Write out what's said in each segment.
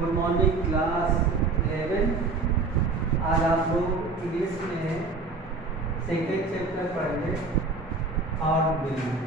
Good morning class 11। आज आप लोग इंग्लिश में सेकेंड चैप्टर पढ़ेंगे और बिलिंग।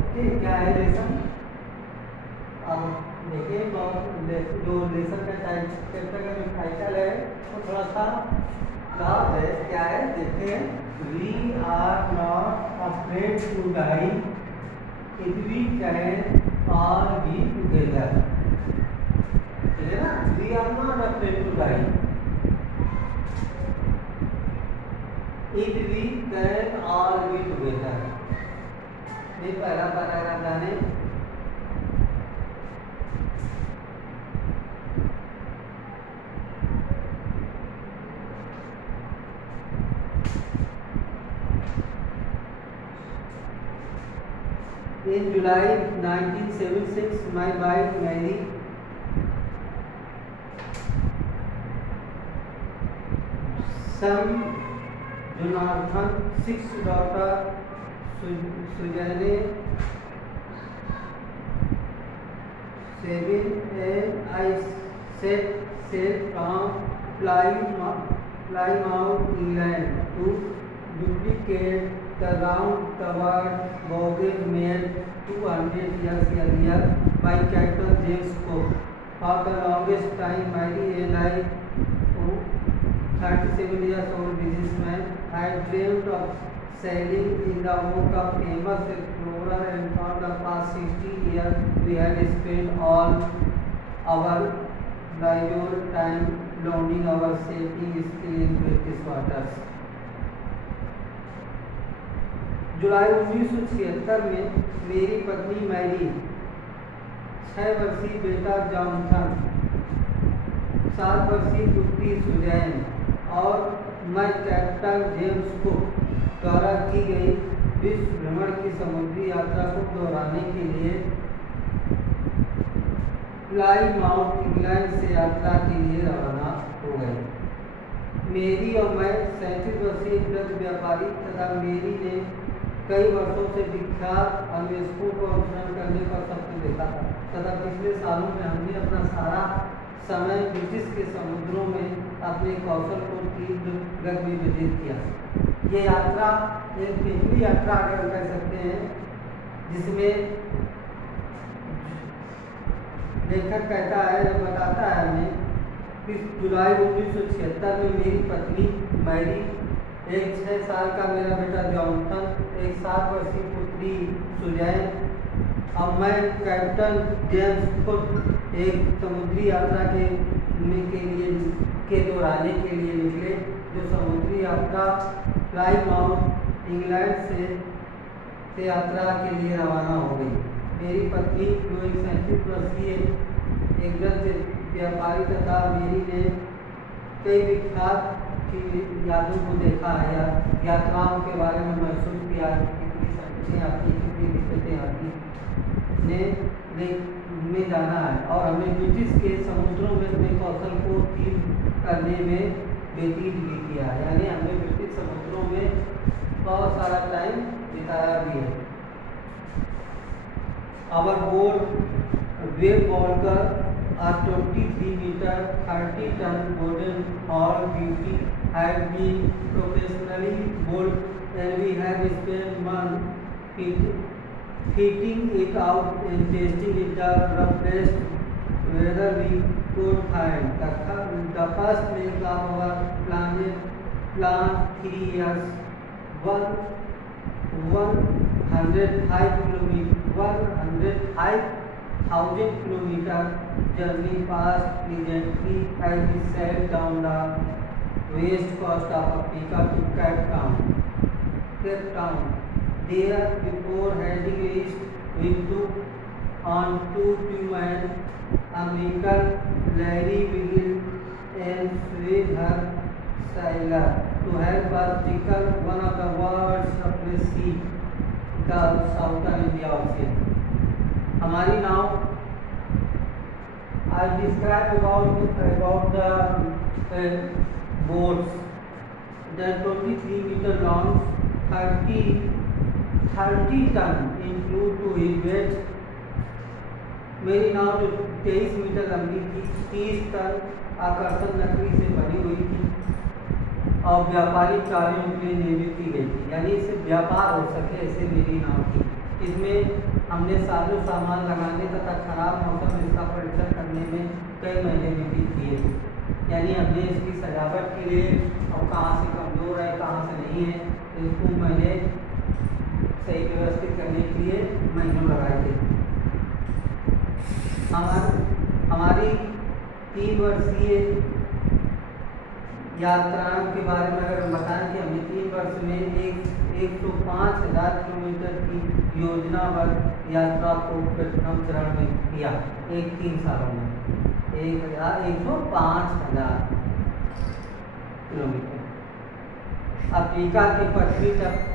ओके, क्या है लेसन? अब देखिए जो लेसन का चैप्टर का जो टाइटल है वो थोड़ा सा लाभ है। क्या है देखते हैं। We are not afraid to die if we can all be together. है ना, we are not afraid to die if we can all be together. ये पहला पैराग्राफ जाने। In July 1976, my wife Mary son Jonathan, 6 daughter Suzanne, 7 and I set sail from Plymouth, England to duplicate the roundabout voyage made 200 years earlier by Captain James Cook. For the longest time, Mary and I, 37 years old businessman, had dreamed of sailing in the wake of famous explorer, and for the past 60 years we had spent all our leisure time learning our sailing skill in British waters. जुलाई 1976 में मेरी पत्नी Mary, 6 वर्षीय बेटा Jonathan, 7 वर्षीय पुत्री Suzanne और मैं captain James cook द्वारा की गई विश्व भ्रमण की समुद्री यात्रा को दोहराने के लिए प्लाईमाउथ, इंग्लैंड से यात्रा के लिए रवाना हो गए। मेरी और मैं 37 वर्षीय डच व्यापारी तथा मेरी ने कई वर्षों से विख्यात अन्वेषकों को अनुसरण करने का सपना देखा था तथा पिछले सालों में हमने अपना सारा समय ब्रिटिश के समुद्रों में अपने कौशल को तीव्र गति में व्यतीत किया। ये यात्रा एक पहली यात्रा अगर कह सकते हैं जिसमें लेखक कहता है, बताता है हमें कि जुलाई 1976 में मेरी पत्नी मैरी, एक 6 साल का मेरा बेटा जॉनथन, एक 7 वर्षीय पुत्री सुजैन और मैं कैप्टन जेम्स कुक एक समुद्री यात्रा के दोहराने के लिए निकले। जो समुद्री यात्रा प्लाईमाउथ, इंग्लैंड से यात्रा के लिए रवाना हो गई। मेरी पत्नी जो एक 37 वर्षीय एक डच व्यापारी तथा मेरी ने कई विख्यात की यादों को देखा है या यात्राओं के बारे में महसूस किया, कितनी संकटें आती, कितनी दिक्कतें आती ने जाना है और हमें ब्रिटिश के समुद्रों में अपने कौशल को तीव्र करने में व्यतीत भी किया है, यानी हमने ब्रिटिश समुद्रों में बहुत सारा टाइम बिताया भी है। Our board web walker a 23-meter 30-ton wooden hull beauty had been professionally built and we have spent months fitting it out and testing it the roughest weather we could find. The first leg of our plan 3 years, 105,000 kilometer journey passed pleasantly as we sailed down the west coast of Africa to Cape Town. There, before heading east, we took on 2 men, American Larry Wiggle and Swede her sailor, to help us tackle one of the world's toughest seas, the Southern India Ocean. हमारी नाव, I described about the boats. They are 23 meter long, 30 ton include to his weight मेरी नाव जो 23 metre लंबी थी, 30 ton आकर्षण लकड़ी से बनी हुई थी और व्यापारिक कार्यों के लिए निर्मित की गई थी, यानी इससे व्यापार हो सके ऐसे मेरी नाव थी। इसमें हमने साजो सामान लगाने तथा खराब मौसम में इसका परीक्षण करने में कई महीने व्यतीत किए थे, यानी हमने इसकी सजावट के लिए और कहाँ से कमज़ोर है कहाँ से नहीं है तो इसको मैंने सही व्यवस्थित करने के लिए महीनों लगाए थे। हमारी 3 वर्षीय यात्राओं के बारे में अगर हम बताएं कि हमने 3 वर्ष में 105,000 किलोमीटर की योजनाबद्ध यात्रा को प्रथम चरण में किया, 3 सालों में 105,000 किलोमीटर। अफ्रीका के पश्चिमी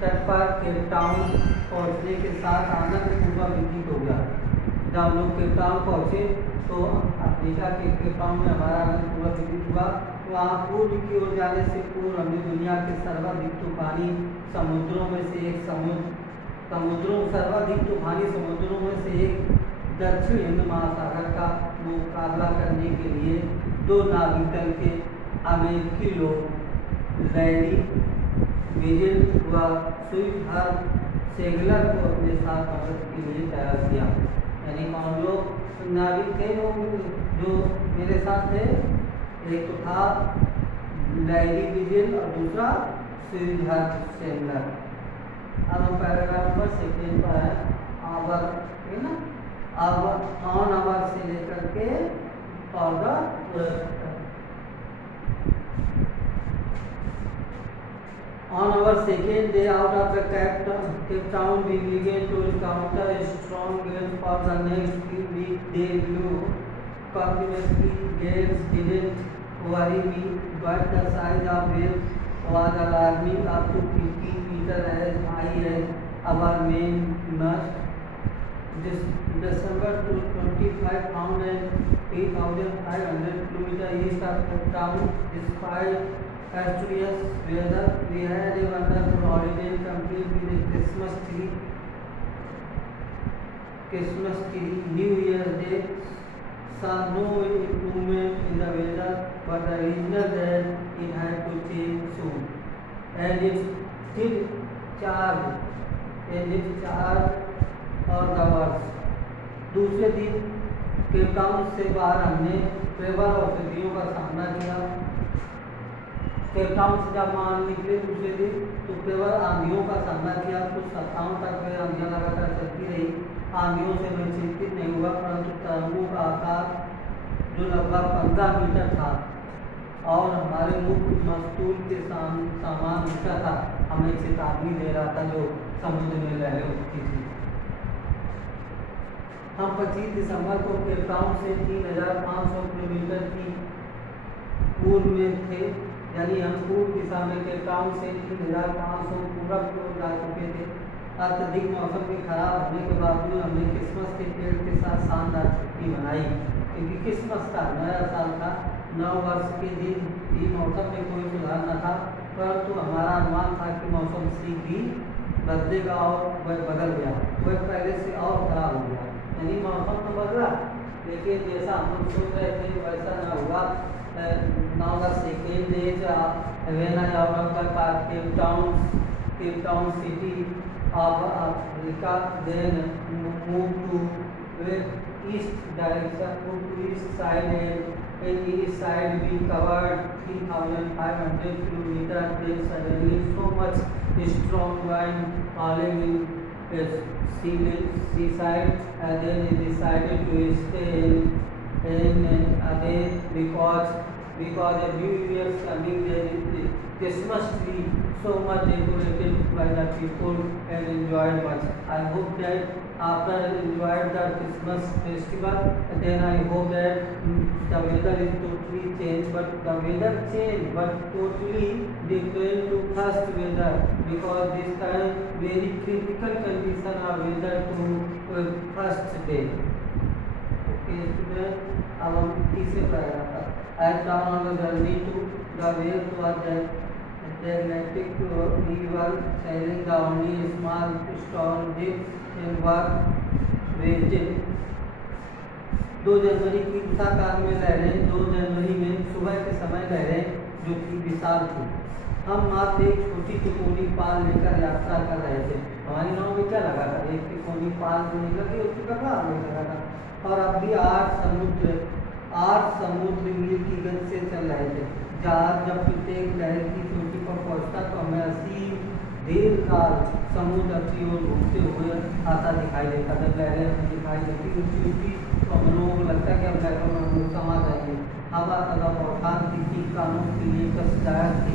तट पर केप टाउन पहुंचने के साथ आनंदपूर्वक व्यतीत हो गया। जब हम लोग केप टाउन पहुँचे तो अफ्रीका के केप टाउन में हमारा आनंदपूर्वक व्यतीत हुआ। वहाँ पूर्व की ओर जाने से पूर्व हमने दुनिया के सर्वाधिक तूफानी समुद्रों में से एक सर्वाधिक तूफानी समुद्रों में से एक दक्षिण हिंद महासागर का मुकाबला करने के लिए 2 नाविक दल के अमेरिकी लोग लैरी विजिल व स्वीटहार्ट सेगलर को अपने साथ मदद के लिए तैयार किया। यानी कौन लोग नाविक थे वो जो मेरे साथ थे, एक तो था लैरी विजिल और दूसरा स्वीटहार्ट सेगलर। अब हम पैराग्राफ पर सेकेंड पर है आवर, है ना। अब ऑन आवर से लेकर के for On our second day out of the Cape Town, we began to encounter strong gales for the next few weeks. They blew continuously. Gales didn't worry me, but the size of waves was alarming, up to 15 meters as high as our mainmast. This December 25 found an 8,500 kilometers east of Cape Town. Despite Asturias weather, we had a wonderful holiday complete with a Christmas tree, New Year's Day. Saw no improvement in the weather, but the regional that it had to change soon, and it did charge for the worse. दूसरे दिन Cape Town से बाहर हमने प्रबल औषधियों का सामना किया। केप टाउन से जब वहाँ निकले दूसरे दिन तो केवल आंधियों का सामना किया। कुछ सप्ताहों तक वे आंधियाँ लगातार चलती रही। आंधियों से मैं चिंतित नहीं हुआ, परंतु तरंगों का आकार जो लगभग 15 मीटर था और हमारे मुख्य मस्तूल के सामान ऊँचा था, हमें चेतावनी दे रहा था जो समुद्र में लहरें उठती थी। हम 25 दिसंबर को केप टाउन से 3,500 किलोमीटर की पूर्व में थे, यानी हम पूर्व दिशा में केप टाउन से 3,500 पूरब की ओर जा चुके थे। अत्यधिक मौसम के खराब होने के बावजूद हमने क्रिसमस के पेड़ के साथ शानदार छुट्टी मनाई, क्योंकि क्रिसमस का नया साल था। 9 वर्ष के दिन भी मौसम में कोई सुधार न था, परंतु हमारा अनुमान था कि मौसम शीघ्र ही बदलेगा और वह बदल गया। वह पहले से और खराब हो गया, यानी मौसम तो बदला लेकिन जैसा हम लोग सोच रहे थे वैसा न हुआ। Now the second day when I arrived at Cape Town city of Africa, then moved to east direction, moved to east side, and east side we covered 3,500 kilometers. Then suddenly so much strong wind falling in seaside, and then we decided to stay in again because a new year is coming. There is Christmas tree so much decorated by the people and enjoyed much. I hope that after enjoyed the Christmas festival, then I hope that the weather is totally changed. But the weather changed, but totally different to first weather, because this time very critical condition of weather to first day. Okay, student. अब हम तीसरे paragraph पर आज on the journey to the waves was the Atlantic river, sailing the only small storm dips and were waited. 2 जनवरी की उषा काल में लहरें 2 जनवरी में सुबह के समय लहरें जो कि विशाल थी। हम मात्र एक छोटी तिकोनी पाल लेकर यात्रा कर रहे थे। हमारी नाव में क्या लगा था? एक तिकोनी पाल जो नहीं लगी उसकी कपड़ा आगे लगा था। और अब भी 8 समुद्र मील की गति से चल रहे थे। जहाज जब प्रत्येक लहर की चोटी पर पहुंचता तो हमें असीम देर काल समुद्र की ओर घूमते हुए आता दिखाई देता। जब लहरें हमें दिखाई देती ऊँची ऊँची तो हम लोगों को लगता है कि हम लहरों में हम लोग समा जाएंगे। हवा तथा बौछार की कानों के लिए कसदायक थी।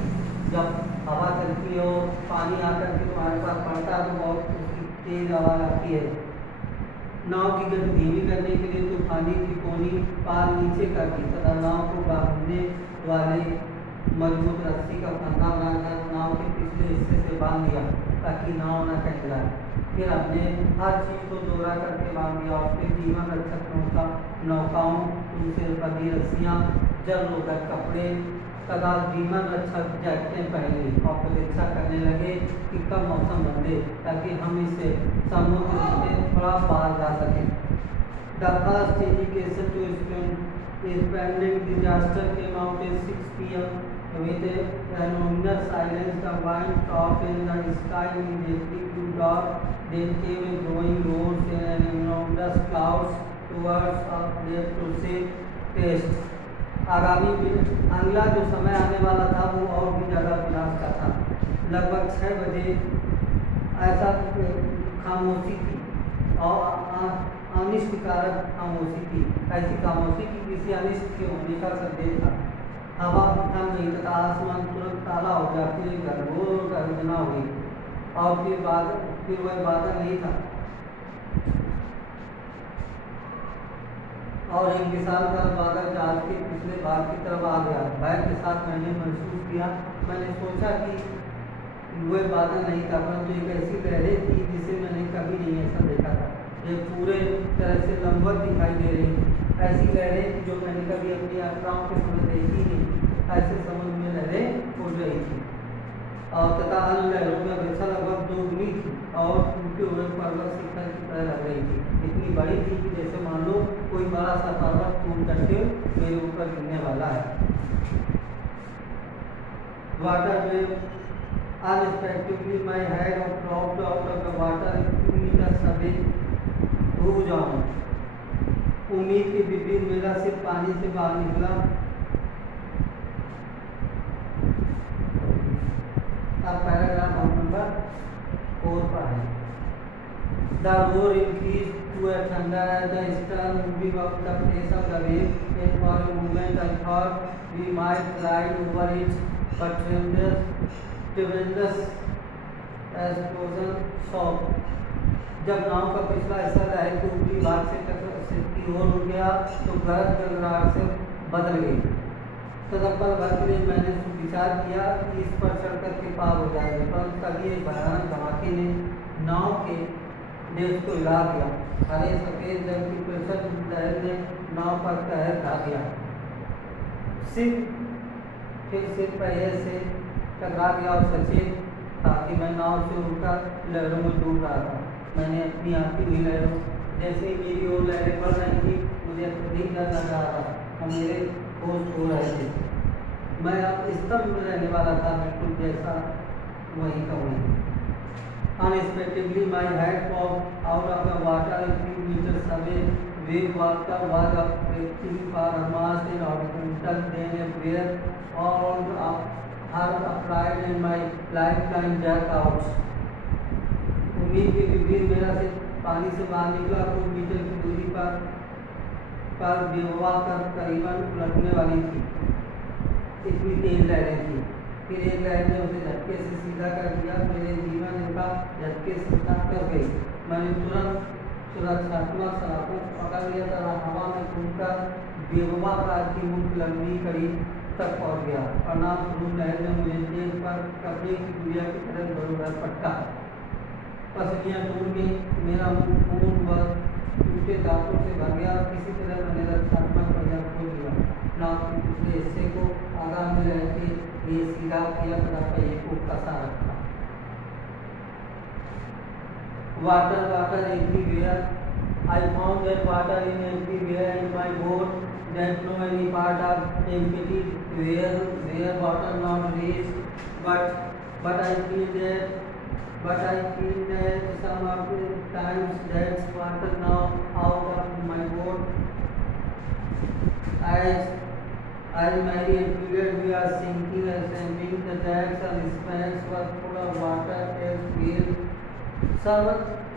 जब हवा चलती है और पानी आकर के तुम्हारे पास पड़ता है तो बहुत उसकी तेज आवाज़ आती है। नाव की गति धीमी करने के लिए तूफानी तिकोनी पाल नीचे कर दी तथा नाव को बांधने वाले मजबूत रस्सी का फंदा बनाकर नाव के पिछले हिस्से से बांध दिया ताकि नाव न कट जाए। फिर हमने हर चीज़ को दोहरा करके बांध दिया और फिर जीवन रक्षक नौकाओं उनसे बंधी रस्सियाँ जल रोधक कपड़े तथा जीवन रक्षक जैकेटें पहनी और प्रतीक्षा करने लगे कि कब मौसम बदले ताकि हम इसे समुद्र से थोड़ा पार जा सकें। The first indication to impending disaster came out at 6 p.m. with an ominous silence. The wind dropped in the sky immediately grew dark. Then came a growing roars and enormous clouds towards us left to say test. आगामी अगला जो समय आने वाला था वो और भी ज़्यादा विनाश का था। लगभग 6 बजे ऐसा खामोशी थी और अनिष्टकारक खामोशी थी। ऐसी खामोशी की किसी अनिष्ट के होने का संदेश था। हवा थम गई तथा आसमान तुरंत काला हो गया। फिर गर्जना हुई और फिर वह बादल नहीं था और एक विशाल बादल जहाज के पिछले भाग की तरफ आ गया। भय के साथ मैंने महसूस किया। मैंने सोचा कि वह बादल नहीं था परंतु एक ऐसी लहरें थी जिसे मैंने कभी नहीं ऐसा देखा था। ये पूरे तरह से लंबवत दिखाई दे रही थी। ऐसी लहरें थी जो मैंने कभी अपनी यात्राओं के समय देखी नहीं। ऐसे समुद्र में लहरें उड़ रही थी और तथा अन्य लहरों में अपेक्षा लगभग दोगुनी थी और टूटे हुए पर्वत शिखर की तरह लग रही थी। इतनी बड़ी थी कि जैसे मान लो कोई बड़ा सा पर्वत टूट करके मेरे ऊपर गिरने वाला है। Water wave unexpectedly my head dropped out of the water 2 meters away। डूब जाऊं उम्मीद के विपरीत मेरा सिर पानी से बाहर निकला। अब पैराग्राफ नंबर 4 पर है। The roar increased to a thunder as the stern moving up the face of the wave, and for a moment I thought we might glide over it, but tremendous explosion shocked. जब नाव का पिछला हिस्सा लहर के ऊपरी भाग से की ओर उड़ गया तो गरज गड़गड़ाहट से बदल गई। तदपल भर के लिए मैंने विचार किया कि इस पर चढ़कर के पार हो जाएगा, परंतु तभी एक भयानक धमाके ने नाव के देश को हिला दिया। हरे सफेद जल की प्रचंड लहर ने नाव पर कहर ढा दिया। फिर सिर पहिए से टकरा गया और सचेत था कि मैं नाव से उड़कर लहरों में डूब रहा था। मैंने अपनी आती हुई लहरों जैसे ही मेरी ओर लहरें बढ़ रही थी मुझे अत्यधिक डर लग रहा था और मेरे होश हो रहे थे। मैं अब स्तब्ध में रहने वाला था, बिल्कुल जैसा वहीं का वहीं। Unexpectedly my head popped out of the water a few meters away. Wave water was approaching for almost an horizontal, then a flare all up her applied and my lifeline jerked out. उम्मीद के विपरीत मेरा सिर पानी से बाहर निकला। कुछ मीटर की दूरी पर बेवा कर करीबन उलटने वाली थी। इतनी तेज लहरें थी। फिर एक लहर ने उसे झटके से सीधा कर दिया। मेरे जीवन का झटके से कस गई। मैंने तुरंत सुरक्षात्मक सलाखों को पकड़ लिया तथा हवा में घूमकर बेवफा की मुख्य लंबी कड़ी तक पहुंच गया। परिणाम स्वरूप लहर ने मुझे तेज पर कपड़े की गुड़िया की तरह बरोबर पटका। पसलियाँ टूट गई। मेरा मुंह खून व टूटे दांतों से भर गया। किसी तरह मैंने रक्षात्मक पहिया खोल दिया। नाव के पिछले हिस्से को आगाम में रहते लिए सीधा किया तथा पहिए को कसा रखा। Water everywhere. I found that water in everywhere and my that no any part of empty where water not reached, but I feel that some of the times that water now out of my boat. As many period we are sinking and sinking, the decks and spans were full of water as wheel.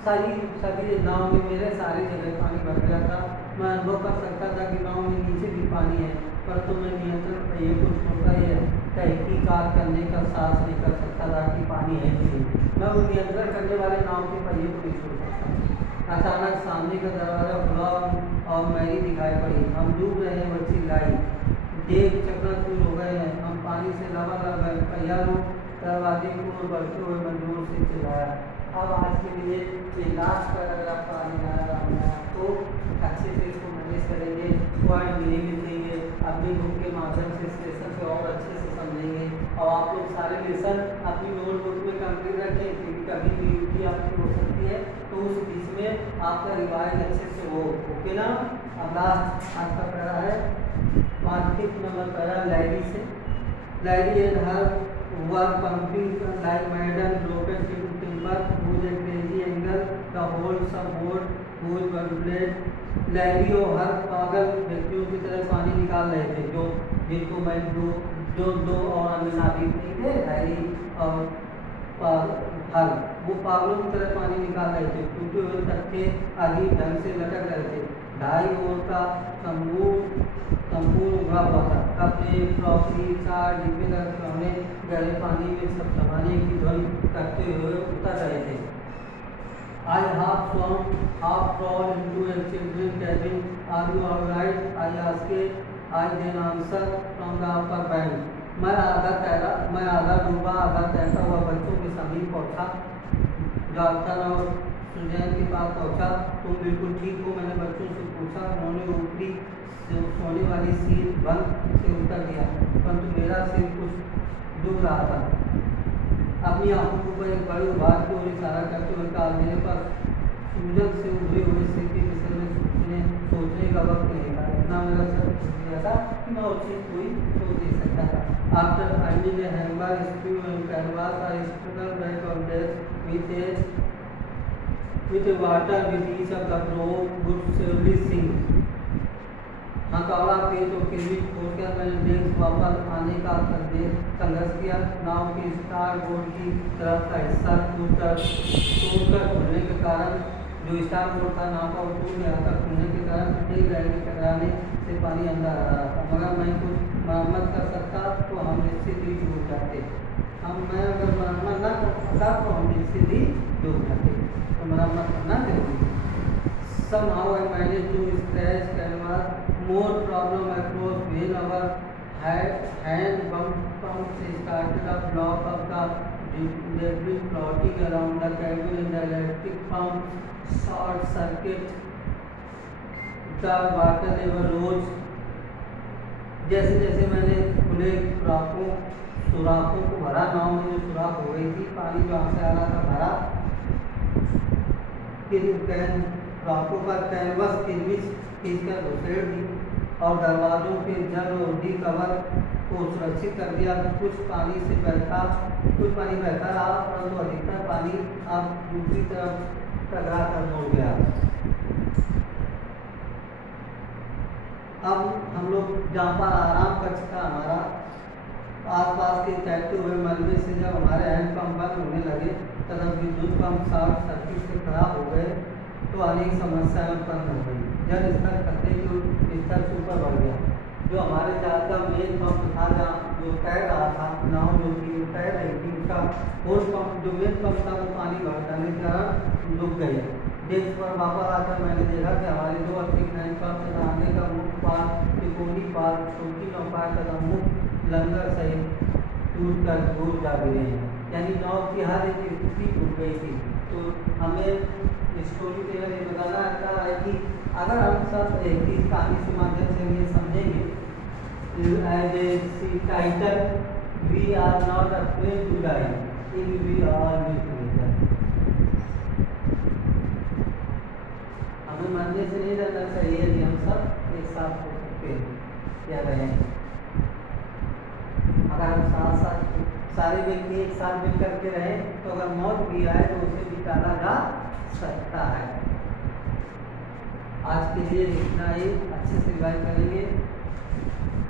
सभी नाव में मेरे सारी जगह पानी भर गया था। मैं अनुभव कर सकता था कि नाव में नीचे भी पानी है, परंतु मैं नियंत्रण पहिए को छोड़कर यह तहकीकात करने का साहस नहीं कर सकता था कि पानी है कि नहीं। मैं उस नियंत्रण करने वाले नाव के पहिए को नहीं छोड़ सकता। अचानक सामने का दरवाजा खुला और मैरी दिखाई पड़ी। हम डूब रहे हैं, वो चिल्लाई। देख चकनाचूर हो गए हैं, हम पानी से लबालब हैं। पहिया लोग दरवाजे की ओर बढ़ते हुए मैं जोर से चिल्लाया। अब आज के लिए ये लास्ट पैराग्राफ का तो अच्छे से इसको मैनेज करेंगे, पॉइंट नहीं लिखेंगे, अपनी बुक के माध्यम से इस लेसन को और अच्छे से समझेंगे। और आप लोग सारे लेसन अपनी नोटबुक में कंप्लीट रखें, क्योंकि कभी भी ड्यूटी आपकी हो सकती है, तो उस बीच में आपका रिवाइज अच्छे से हो। ओके ना। अब लास्ट आज का पैरा है 5 नंबर पैरा लाइब्रेरी से। Library and her work pumping like madam broken timber whose a crazy angle the whole subboard whose blade Larry और हर पागल व्यक्तियों की तरह पानी निकाल रहे थे, जो जिनको मैं दो और अन्य नाविक नहीं थे, लैरी और हर वो पागलों की तरह पानी निकाल रहे थे। टूटे हुए तख्ते आदि ढंग से लटक रहे थे। ढाई ओर का संपूर्ण उभरा हुआ था। कपड़े, क्रॉकरी, चार डिब्बे का खिलौने गहरे पानी में सब संभालने की ध्वनि करते हुए उतर रहे थे। I half swam, half crawled into a children's cabin. Are you all right? I asked. I then answered from the upper bank. मैं आधा डूबा आधा तैरता हुआ बच्चों के समीप पहुंचा। डॉक्टर और सुजैन के पास पहुंचा। तुम बिल्कुल ठीक हो? मैंने बच्चों से पूछा। उन्होंने ऊपरी सोने वाली सील बंद से उत्तर दिया, परंतु मेरा सिर कुछ डूब रहा था। अपनी आंखों के ऊपर एक बड़े उभार की ओर इशारा करते हुए कहा, मेरे पर सूजन से उभरे हुए सिर के विषय में सोचने का वक्त नहीं था। इतना मेरा सर घुस गया था कि मैं उससे कोई सोच नहीं सकता था। After finding a hammer, screw and canvas, I struggled back on deck with water with each of the rope would surely sink. हथौड़ा, पेच और किरमिट खोलकर मैंने डेस्क वापस आने का संघर्ष किया। नाव के स्टार बोर्ड की तरफ का हिस्सा टूटकर खुलने के कारण, जो स्टार बोर्ड था नाव का, वो टूट गया था। खुलने के कारण प्रत्येक लाइन के टकराने से पानी अंदर आ रहा था। मगर मैं कुछ मरम्मत कर सकता तो हम निश्चित ही डूब जाते। मैं अगर मरम्मत न कर सकता तो हम निश्चित ही डूब जाते। तो मरम्मत करना जरूरी है। Somehow I managed to scratch canvas. More problem across when our hand pumps started a block of the debris floating around the cabin, and the electric pump short circuit the water level rose. जैसे जैसे मैंने खुले सुराखों को भरा, नाव में जो सुराख हो गई थी, पानी जो आगे आ रहा था भरा, फिर रातों का कैनवस खींचकर घुसेड़ दी और दरवाजों के जल और डी कवर को सुरक्षित कर दिया। कुछ पानी बहता रहा, परंतु अधिकतर पानी अब दूसरी तरफ टकरा कर मुड़ गया। अब हम लोग जहाँ पर आराम कक्ष था हमारा, आसपास के तैरते हुए मलबे से जब हमारे हैंड पंप बंद होने लगे, तब विद्युत पंप शॉर्ट सर्किट से खराब हो गए, तो अनेक समस्याएं उत्पन्न हो गई। जल स्तर खतरे के स्तर से ऊपर बढ़ गया। जो हमारे जहाज का मेन पंप था, जहाँ जो तैर रहा था, नाव जो थी वो तैर रही थी, उसका फोर्स पंप जो मेन पंप था वो पानी भर जाने के कारण डूब गई। डेस्क पर वापस आकर मैंने देखा कि हमारे दो अतिरिक्त हैंड पंप तथा आगे का मुख्य पाल, त्रिकोणी पाल, छोटी नौपाल तथा मुख्य लंगर सहित टूट कर दूर जा गिरे हैं। यानी नाव की हर एक स्थिति टूट गई थी। तो हमें स्टोरी टेलर ये बताना चाहता है कि अगर हम सब एक ही कहानी के माध्यम से ये समझेंगे, as a C title, we are not afraid to die, in we are with together. हमें मरने से नहीं डरना चाहिए, हम सब एक साथ हो सकते हैं। कह रहे हैं। अगर हम साथ साथ सारे व्यक्ति एक साथ मिल करके रहे तो अगर मौत भी आए तो उसे भी टाला जा सकता है। आज के लिए इतना ही, अच्छे से रिवाइज करेंगे।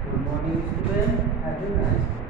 Good morning student, have a nice day.